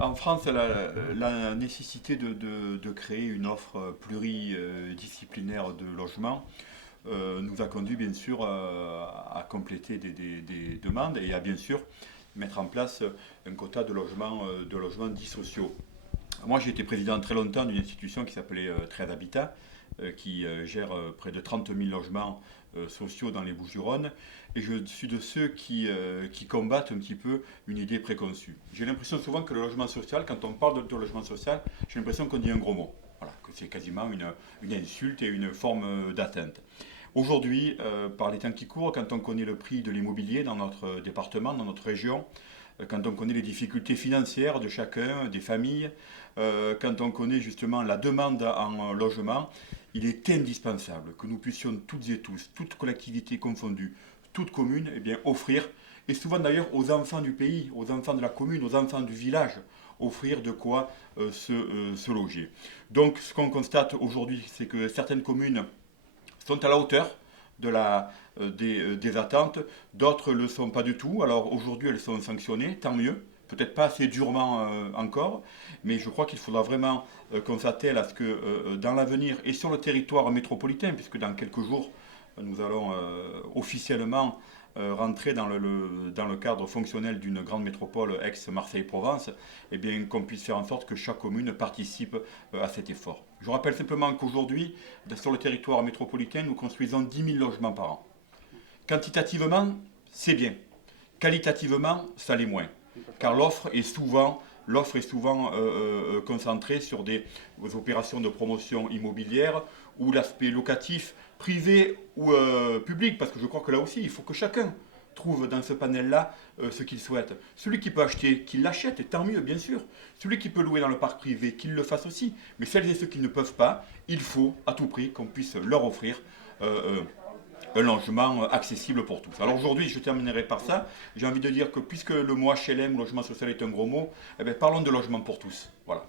En France, la nécessité de créer une offre pluridisciplinaire de logement nous a conduit bien sûr à compléter des demandes et à bien sûr mettre en place un quota de logements dits sociaux. Moi, j'ai été président très longtemps d'une institution qui s'appelait 13 Habitat, qui gère près de 30 000 logements sociaux dans les Bouches-du-Rhône. Et je suis de ceux qui combattent un petit peu une idée préconçue. J'ai l'impression souvent que le logement social, quand on parle de logement social, j'ai l'impression qu'on dit un gros mot. Voilà, que c'est quasiment une insulte et une forme d'atteinte. Aujourd'hui, par les temps qui courent, quand on connaît le prix de l'immobilier dans notre département, dans notre région, quand on connaît les difficultés financières de chacun, des familles, quand on connaît justement la demande en logement, il est indispensable que nous puissions toutes et tous, toutes collectivités confondues, toutes communes, eh bien, offrir, et souvent d'ailleurs aux enfants du pays, aux enfants de la commune, aux enfants du village, offrir de quoi se loger. Donc ce qu'on constate aujourd'hui, c'est que certaines communes sont à la hauteur des attentes, d'autres ne le sont pas du tout. Alors aujourd'hui, elles sont sanctionnées, tant mieux. Peut-être pas assez durement encore, mais je crois qu'il faudra vraiment qu'on s'attelle à ce que dans l'avenir et sur le territoire métropolitain, puisque dans quelques jours, nous allons officiellement rentrer dans le cadre fonctionnel d'une grande métropole ex-Marseille-Provence, eh bien qu'on puisse faire en sorte que chaque commune participe à cet effort. Je rappelle simplement qu'aujourd'hui, sur le territoire métropolitain, nous construisons 10 000 logements par an. Quantitativement, c'est bien. Qualitativement, ça l'est moins. Car l'offre est souvent concentrée sur des opérations de promotion immobilière ou l'aspect locatif, privé ou public, parce que je crois que là aussi, il faut que chacun trouve dans ce panel-là ce qu'il souhaite. Celui qui peut acheter, qu'il l'achète, et tant mieux, bien sûr. Celui qui peut louer dans le parc privé, qu'il le fasse aussi. Mais celles et ceux qui ne peuvent pas, il faut à tout prix qu'on puisse leur offrir un logement accessible pour tous. Alors aujourd'hui, je terminerai par ça. J'ai envie de dire que puisque le mot HLM, logement social, est un gros mot, eh bien, parlons de logement pour tous. Voilà.